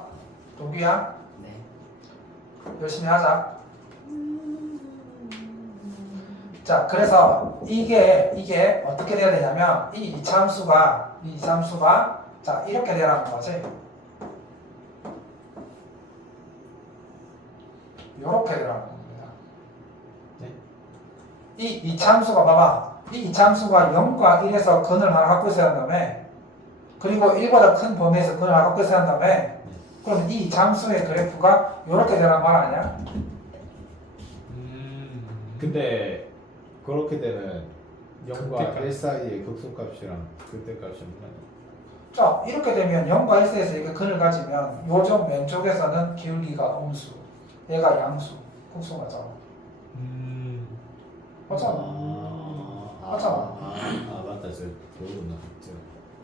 도규야, 네. 열심히 하자. 자, 그래서 이게 어떻게 돼야 되냐면, 이 2차 함수가, 자, 이렇게 되라는 거지. 요렇게 되라는 겁니다. 네? 이 2차 함수가 봐봐. 이 2차 함수가 0과 1에서 근을 하나 갖고 있어야 한다며. 그리고 1보다 큰 범위에서 근을 하나 갖고 있어야 한다며. 그러면 이 2차 함수의 그래프가 요렇게 되라는 말 아니야? 근데 그렇게 되면 0과 극대값. 1 사이의 극소값이랑 극대값이 없나요? 자, 이렇게 되면 0과 1 사이에서 이렇게 근을 가지면 요점 왼쪽에서는 기울기가 음수, 얘가 양수, 극소 맞잖아. 맞잖아. 맞잖아. 맞다. 저 도구나. 저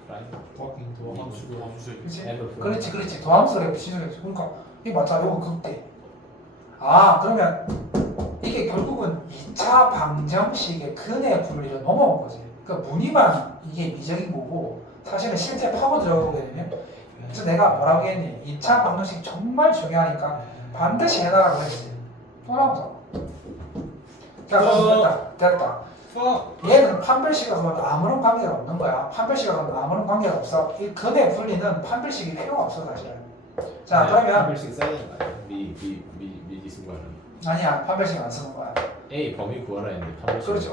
라인 워킹 도어 함수. 함수의 그렇지? 그렇지. 도함수가 비시적이지. 그러니까 이 맞잖아. 요거 극대. 아, 그러면 이게 결국은 2차 방정식의 근의 분리로 넘어온 거지. 그러니까 무늬만 이게 미적인 거고 사실은 실제 파고 들어가게 되면 그래서 내가 뭐라고 했니? 2차 방정식 정말 중요하니까 반드시 해달라고 했지. 또 나오자. 자, 그럼 됐다. 얘는 판별식하고는 아무런 관계가 없는 거야. 판별식하고는 아무런 관계가 없어. 이 근의 분리는 판별식이 필요가 없어 사실. 자, 그러면 한 글씩 써야 되는 거 아니야? 미리 쓴 거는 아니야. 판별식 안 쓰는 거야. A 범위 구하라 했는데 판별식 그렇지,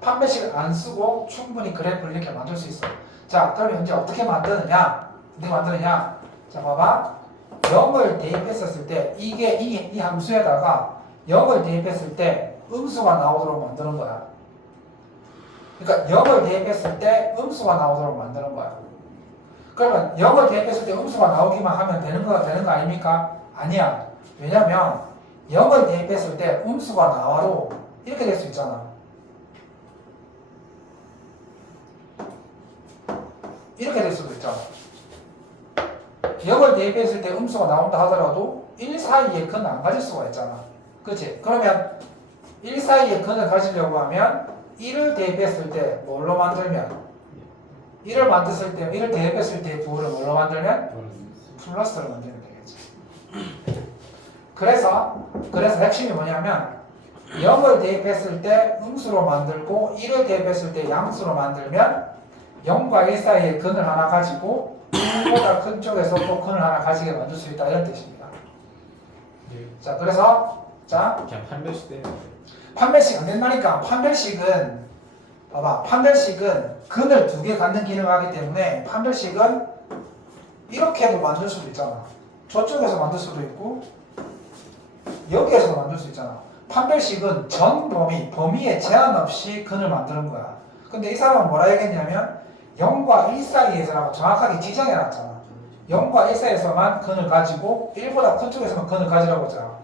판별식을 안 쓰고 충분히 그래프를 이렇게 만들 수 있어. 자, 그러면 이제 어떻게 만드느냐? 자, 봐봐. 0을 대입했었을 때 이 함수에다가 0을 대입했을 때 음수가 나오도록 만드는 거야. 그러니까 0을 대입했을 때 음수가 나오도록 만드는 거야. 그러면 0을 대입했을 때 음수가 나오기만 하면 되는 거 아닙니까? 아니야. 왜냐면 0을 대입했을 때 음수가 나와도 이렇게 될 수 있잖아. 이렇게 될 수도 있잖아. 0을 대입했을 때 음수가 나온다 하더라도 1 사이에 근을 안 가질 수가 있잖아. 그렇지? 그러면 1 사이에 근을 가지려고 하면 1을 대입했을 때 뭘로 만들면 1을 대입했을 때 부호를 뭘로 만들면 플러스로 만들면 되겠지. 그래서 핵심이 뭐냐면 0을 대입했을 때 음수로 만들고 1을 대입했을 때 양수로 만들면 0과 1 사이에 근을 하나 가지고 1보다 큰 쪽에서 또 근을 하나 가지게 만들 수 있다 이런 뜻입니다. 자 그래서 자 그냥 판별식 때문에 판별식 안 된다니까. 판별식은 봐봐. 판별식은 근을 두 개 갖는 기능을 하기 때문에 판별식은 이렇게도 만들 수도 있잖아. 저쪽에서 만들 수도 있고 여기에서 만들 수 있잖아. 판별식은 전 범위에 제한 없이 근을 만드는 거야. 근데 이 사람은 뭐라 얘기했냐면 0과 1 사이에서라고 정확하게 지정해 놨잖아. 0과 1 사이에서만 근을 가지고 1보다 큰 쪽에서만 근을 가지라고 했잖아.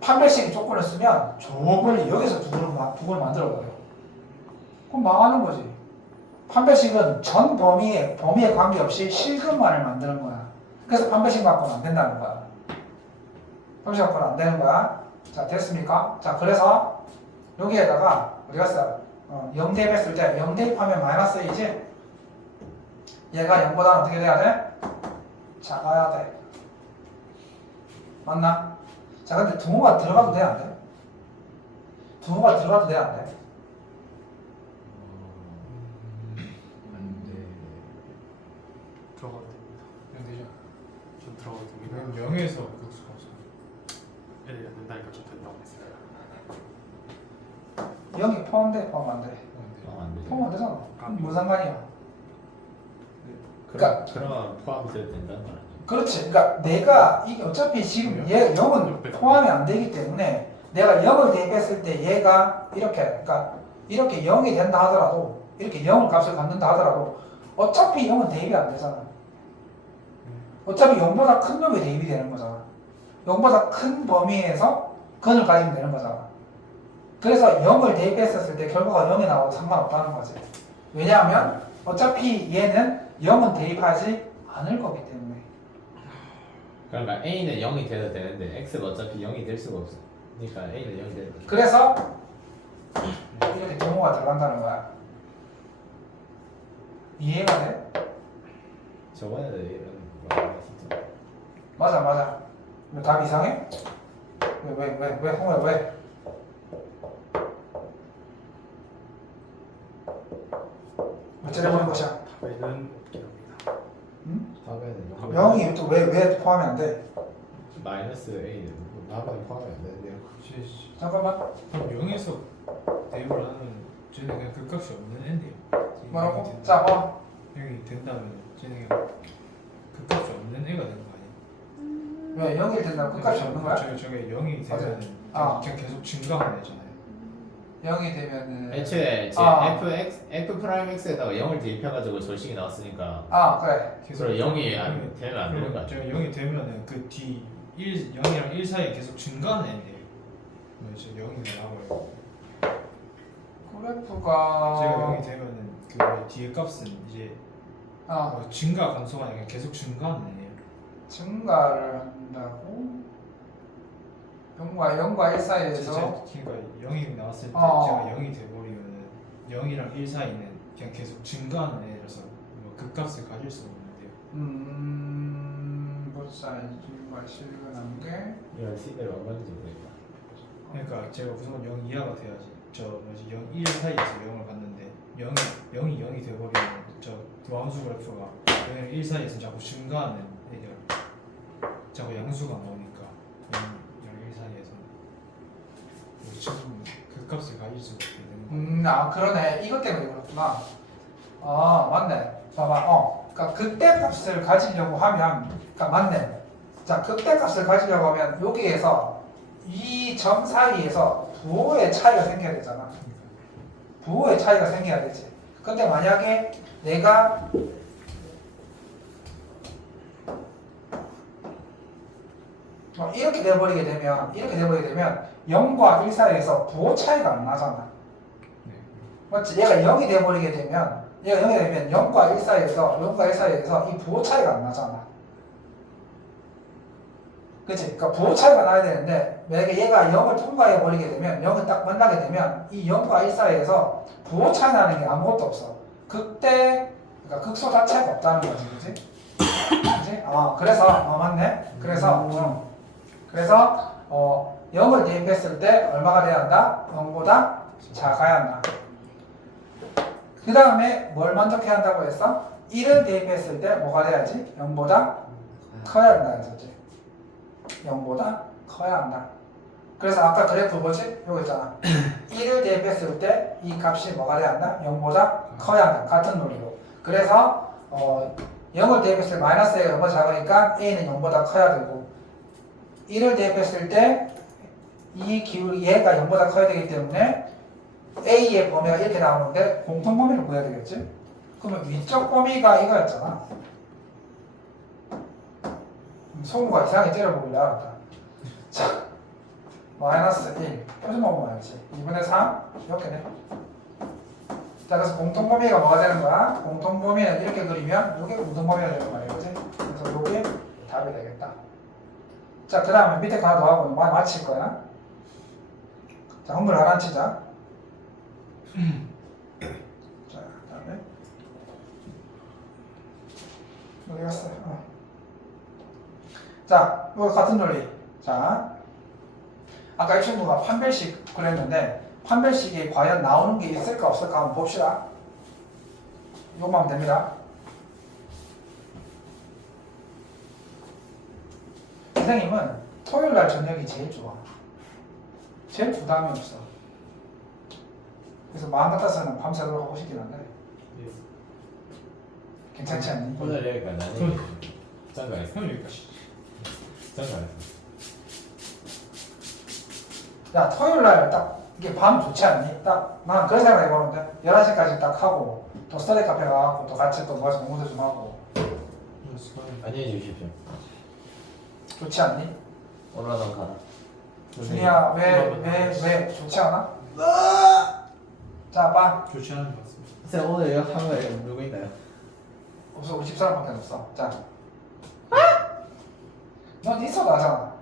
판별식이 조건을 쓰면 저 멀리 여기서 두 개를 만들어버려. 그럼 망하는 거지. 판별식은 전 범위에 관계없이 실근만을 만드는 거야. 그래서 판별식 갖고는 안 된다는 거야. 판별식 갖고는 안 되는 거야. 자 됐습니까? 자 그래서 여기에다가 어디 갔어? 0 대입했을 때 0 대입하면 마이너스 2지? 얘가 0보다는 어떻게 돼야 돼? 작아야 돼. 맞나? 자 근데 등호가 들어가도 돼? 안 돼? 등호가 들어가도 돼? 안 돼? 안돼 들어가도 됩니다. 안 되죠. 전 들어가도 됩니다. 그럼 0에서 극수가 없어. 안 된다니까 저 된다고 했어요. 0이 포함돼? 포함 안 돼? 안돼 포함 안 되잖아. 그럼 무슨 상관이야? 그러면 포함돼도 된다는 거 아니야? 그렇지. 그러니까 내가 이게 어차피 지금 얘 0은 포함이 안 되기 때문에 내가 0을 대입했을 때 얘가 이렇게 그러니까 이렇게 0이 된다 하더라도 이렇게 0을 값을 갖는다 하더라도 어차피 0은 대입이 안 되잖아. 어차피 0보다 큰 놈이 대입이 되는 거잖아. 0보다 큰 범위에서 근을 가지면 되는 거잖아. 그래서 0을 대입했었을 때 결과가 0이 나와도 상관없다는 거지. 왜냐하면 어차피 얘는 0은 대입하지 않을 거기 때문에. 그러니까 A는 0이 돼도 되는데 X가 어차피 0이 될 수가 없어. 그러니까 A는 0이 돼도 돼. 그래서 이렇게 경우가 들어간다는 거야. 이해가 돼? 저번에도 이런 거 했었죠. 맞아. 왜 답 이상해? 왜 홍해 왜? 어찌돼 보는 것이야? 답에는 없긴 합니다. 응? 답에는 0이 또 왜 포함이 안 돼? 마이너스 A는 답은 포함이 안 되는데요. 그치. 잠깐만. 그럼 0에서 대입을 하면 쟤는 그냥 극값이 없는 애인데요. 뭐라고? 자 봐. 0이 된다면 쟤는 그냥 극값이 없는 애가 되는 거 아니에요? 왜 0이 된다면 끝까지 없는 거야? 저게 0이 맞아요. 되면 아. 그냥 계속 증가하는 애잖아요. 0이 되면은 애초에 제 아. F 프라임 X에다가 0을 대입해가지고 절식이 나왔으니까 그래. 그럼 0이 안 되면 안 되는 거 아니야? 제가 0이 되면은 그 뒤 0이랑 1 사이에 계속 증가하는 애인데 저 0이 나와요. 그래프가 제가 0이 되면은 그 뒤에 값은 이제 증가 감소가 아니라 계속 증가하는 애예요. 증가를 한다고 0과 1 사이에서 그러니까 0이 나왔을 때 제가 0이 돼버리면은 0이랑 1 사이는 그냥 계속 증가하는 애라서 그 값을 가질 수가 없는데요. 보자 이거 실근한 게 이런 시대를 얼마인지 모르겠다. 그러니까 제가 우선 0 이하가 돼야지. 저 0, 1 사이에서 0을 갔는데 0이 돼버리면 저 도함수 그래프가 0이랑 1 사이에서 자꾸 증가하는 애가 자꾸 양수가 나오니까 0이랑 1 사이에서 지금 그 값을 가질 수가 없게 되는 거예요. 그러네. 이것 때문에 그렇구나. 맞네. 봐봐. 그러니까 극대 값을 가지려고 하면, 그러니까 맞네. 자, 극대 값을 가지려고 하면 여기에서 이 점 사이에서 부호의 차이가 생겨야 되잖아. 부호의 차이가 생겨야 되지. 근데 만약에 내가 이렇게 돼버리게 되면 0과 1 사이에서 부호 차이가 안 나잖아. 맞지? 얘가 0이 돼버리게 되면 0과 1 사이에서 이 부호 차이가 안 나잖아. 그치? 그러니까 부호 차이가 나야 되는데 만약에 얘가 0을 통과해 버리게 되면 0을 딱 만나게 되면 이 0과 1 사이에서 부호 차이 나는 게 아무것도 없어. 그러니까 극소 자체가 없다는 거지, 그치? 그치? 그래서 맞네. 그래서 0을 대입했을 때 얼마가 돼야 한다? 0보다 작아야 한다. 그 다음에 뭘 만족해야 한다고 했어? 1을 대입했을 때 뭐가 돼야지? 0보다 커야 한다 했었지. 0보다 커야 한다. 그래서 아까 그래프 뭐지? 요거 있잖아. 1을 대입했을 때 이 값이 뭐가 돼야 한다? 0보다 커야 한다. 같은 논리로. 그래서 0을 대입했을 때 마이너스 A가 0보다 작으니까 A는 0보다 커야 되고 1을 대입했을 때 이 기울기 얘가 0보다 커야 되기 때문에 A의 범위가 이렇게 나오는데 공통 범위를 구해야 되겠지? 그러면 위쪽 범위가 이거였잖아. 성우가 이상하게 째려보길 알았다. 자, 마이너스 1 표준만 보면 알지. 2분의 3 이렇게 돼. 자, 그래서 공통 범위가 뭐가 되는 거야? 공통 범위는 이렇게 그리면 이게 공통 범위가 되는 거야, 그지? 그래서 이게 답이 되겠다. 자, 그 다음에 밑에 거 하나 더 하고 맞힐 거야. 자, 한글 하나 치자. 자, 그 다음에 어디 갔어? 자, 이거 같은 논리. 자, 아까 이 친구가 판별식 그랬는데 판별식이 과연 나오는 게 있을까 없을까 한번 봅시다. 이것만 하면 됩니다. 선생님은 토요일날 저녁이 제일 좋아. 제일 부담이 없어. 그래서 마음 같아서는 밤새도록 하고 싶긴 한데 괜찮지 않니? 오늘 여기가 나는 짱가했어. 형 여기까지. 짱가했어. 야, 토요일날 딱 이게 밤 좋지 않니? 딱 난 그런 생각 해보는데 11시까지 딱 하고 또 스터디 카페 가고 또 같이 또 모아서 공부도 좀 하고 안녕히 주십시오. 좋지 않니? 올라간 가라. 준이야 왜 좋지 않아? 자, 봐. 좋지 않은 것 같습니다. 선생님 오늘 이거 한 거에 누구 있나요? 없어, 우리 집사람밖에 없어. 자, 넌 있어도 하잖아.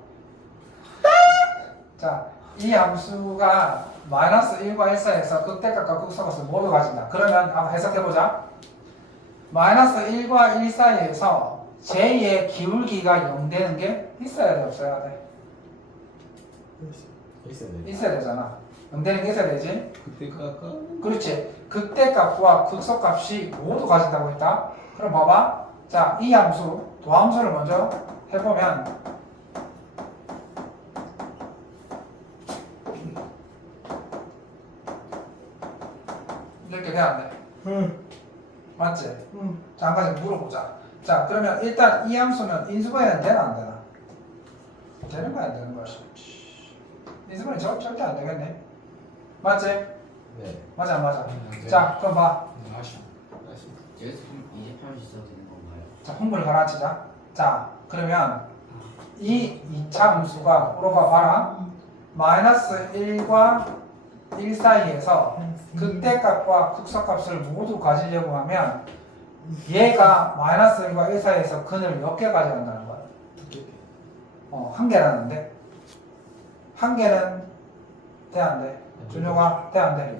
자, 이 함수가 마이너스 1과 1 사이에서 극대값과 극소값을 모두 가진다. 그러면 한번 해석해보자. 마이너스 1과 1 사이에서 J의 기울기가 0 되는 게 있어야 돼, 없어야 돼? 있어야 돼. 있어야 되잖아. 0 되는 게 있어야 되지? 그때 까까? 그렇지. 극대값과 극소값이 모두 가진다고 했다. 그럼 봐봐. 자, 이 함수, 도함수를 먼저 해보면 이렇게 돼야 안 돼? 맞지? 자, 한 가지 물어보자. 자, 그러면 일단 이 함수는 인수분해는 되나 안 되나? 되는 거야 안 되는 거야? 인수분해 절대 안 되겠네. 맞지? 네. 맞아 안 맞아? 자, 그럼 봐. 아시죠? 여기서 이제 팔면 있어도 되는 건가요? 자, 홍보를 갈아치자. 자, 그러면 이 2차 함수가 물어봐 봐라. 마이너스 1과 1 사이에서 극대값과 극소값을 모두 가지려고 하면 얘가 마이너스 1과 1 사이에서 근을 몇 개 가져간다는 거야? 한 개라는데 한 개는 돼 안 돼? 준용아 돼 안 돼?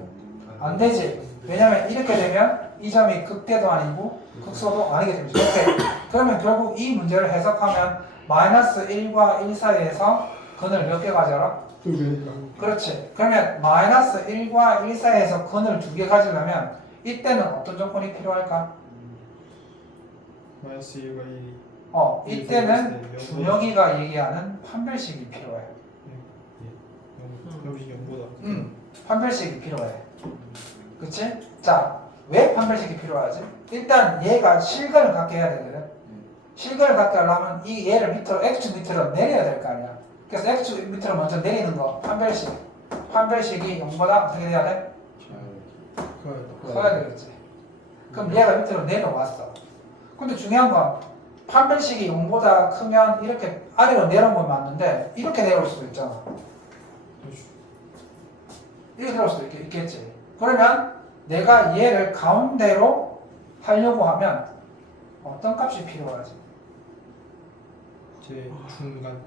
안 되지. 왜냐면 이렇게 되면 이 점이 극대도 아니고 극소도 아니게 됩니다. 오케이. 그러면 결국 이 문제를 해석하면 마이너스 1과 1 사이에서 근을 몇 개 가져라? 2개. 그렇지. 그러면 마이너스 1과 1 사이에서 근을 2개 가지려면 이때는 어떤 조건이 필요할까? 마이너스 1과 1이 이때는 준혁이가 얘기하는 판별식이 필요해. 그것이 0보다. 판별식이 필요해. 그치? 자, 왜 판별식이 필요하지? 일단 얘가 실근을 갖게 해야 되거든. 실근을 갖게 하려면 이 얘를 밑으로 X축 밑으로 내려야 될 거 아니야. 그래서 X축 밑으로 먼저 내리는 거 판별식. 판별식이 0보다 어떻게 돼야 돼? 커야 되겠지. 그럼 얘가 밑으로 내려왔어. 근데 중요한 건 판별식이 0보다 크면 이렇게 아래로 내려오면 맞는데 이렇게 내려올 수도 있잖아. 이렇게 내려올 수도 있겠지. 그러면 내가 얘를 가운데로 하려고 하면 어떤 값이 필요하지? 제 중간.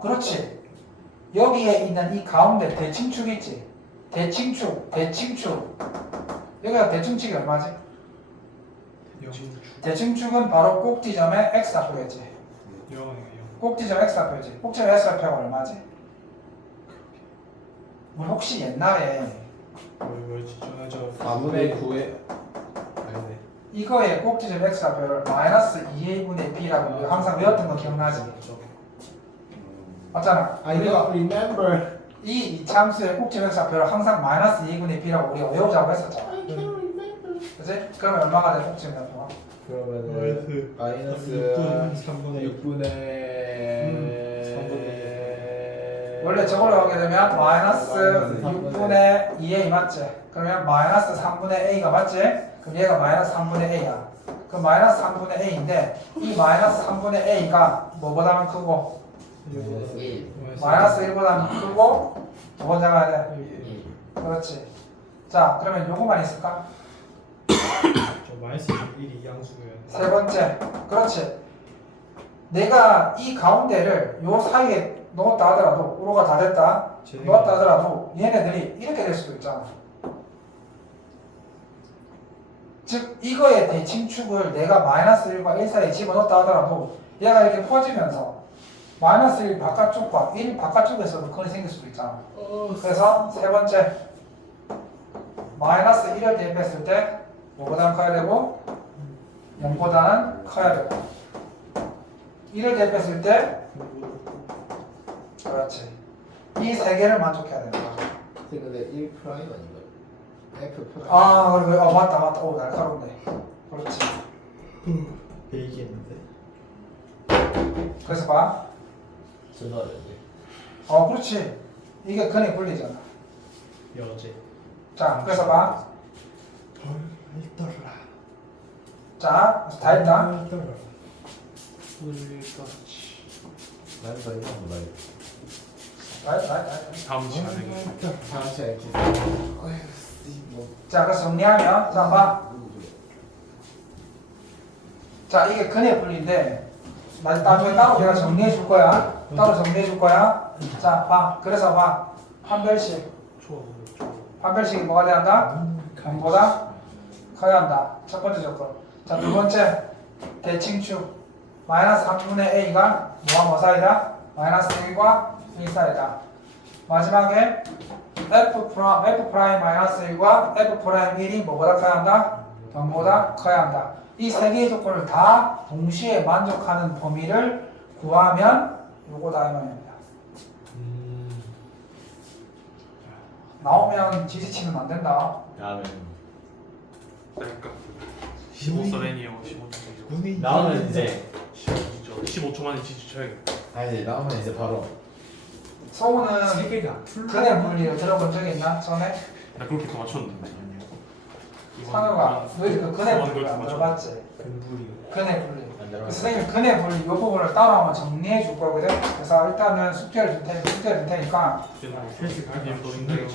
그렇지. 여기에 있는 이 가운데 대칭축 있지? 대칭축. 여기가 대칭축이 얼마지? 0. 대칭축은 바로 꼭지점의 x좌표겠지. 0이에요. 꼭지점 x좌표지. 꼭지점 x좌표가 얼마지? 우리 혹시 옛날에 뭐였지? 저 4분의 9에 아니네. 이거의 꼭지점 x좌표를 마이너스 2a분의 b라고 우리가 항상 외웠던 거 기억나지? 맞잖아. I don't remember. 이 이참수의 꼭지점 x좌표를 항상 마이너스 2a분의 b라고 우리가 외우자고 했었잖아. 그치? 그러면 얼마가 돼 꼭지점 좌표가? 그러면은 마이너스 3분의 6분의 원래 저걸로 하게 되면 마이너스 마이너스 6분의 2a 맞지? 그러면 마이너스 3분의 a가 맞지? 그럼 얘가 마이너스 3분의 a야. 그럼 마이너스 3분의 a인데 이 마이너스 3분의 a가 뭐보다는 크고 1. 마이너스 1보다는 크고 두 번 잡아야 돼. 1. 그렇지. 자 그러면 요거만 있을까? 저 마이너스 1이 양수고요. 세 번째. 그렇지. 내가 이 가운데를 요 사이에 넣었다 하더라도 우로가 다 됐다. 넣었다 하더라도 얘네들이 이렇게 될 수도 있잖아. 즉 이거의 대칭축을 내가 마이너스 1과 1 사이에 집어넣었다 하더라도 얘가 이렇게 퍼지면서 마이너스 1 바깥쪽과 1 바깥쪽에서도 근이 생길 수도 있잖아. 그래서 세 번째 마이너스 1을 대입했을 때 뭐보다는 커야 되고 0보다는 커야 되고 1을 대입했을 때 그렇지. 이 세 개를 만족해야 된다. 근데 1 프라임 아닌가요? F 프라임. 아 그래 맞다. 오 날카롭네. 그렇지. 얘기했는데. 그래서 봐. 준하는데. 그렇지. 이게 근의 분리잖아. 여제. 자 그래서 봐. 있더라. 자 다 했다. 난 더 이상 몰라요. right. 다음 시간에 다음 시간에 기사. 자 그래서 정리하면 자 봐. 자 이게 근의 분리인데 나중에 따로 내가 정리해 줄 거야. 따로 정리해 줄 거야. 자 봐. 그래서 봐. 판별식. 판별식이 뭐가 돼야 한다? 0보다 커야 한다. 첫 번째 조건. 자 두 번째 대칭축. 마이너스 3분의 a가 뭐와 뭐 사이다? 마이너스 1과 1 사이다. 마지막에 f 프라임 마이너스 1과 f 프라임 1이 뭐보다 커야 한다? 0보다 커야 한다. 이 세 개의 조건을 다 동시에 만족하는 범위를 구하면 요거다 이 말입니다. 나오면 지지치면 안 된다. 다음에 그러니까 15서렌이요 15초 나오면 이제 15초 만에 지지 쳐야겠다. 아니 나오면 이제 바로 성우는 세 개가 근의 분리를 들어본 적이 있나? 전에? 나 그렇게 더 맞췄는데. 상우가 너희 그 근의 이번 분리를 안 그렇게 들어봤지? 근불이요. 근의 분리. 안 그 들어갔어. 선생님이 근의 분리 이 부분을 따로 한번 정리해 줄 거거든. 그래서 일단은 숙제를 줄 테니까 맞췄는데. 헬스 그게 가면 또 죽는 힘들어. 게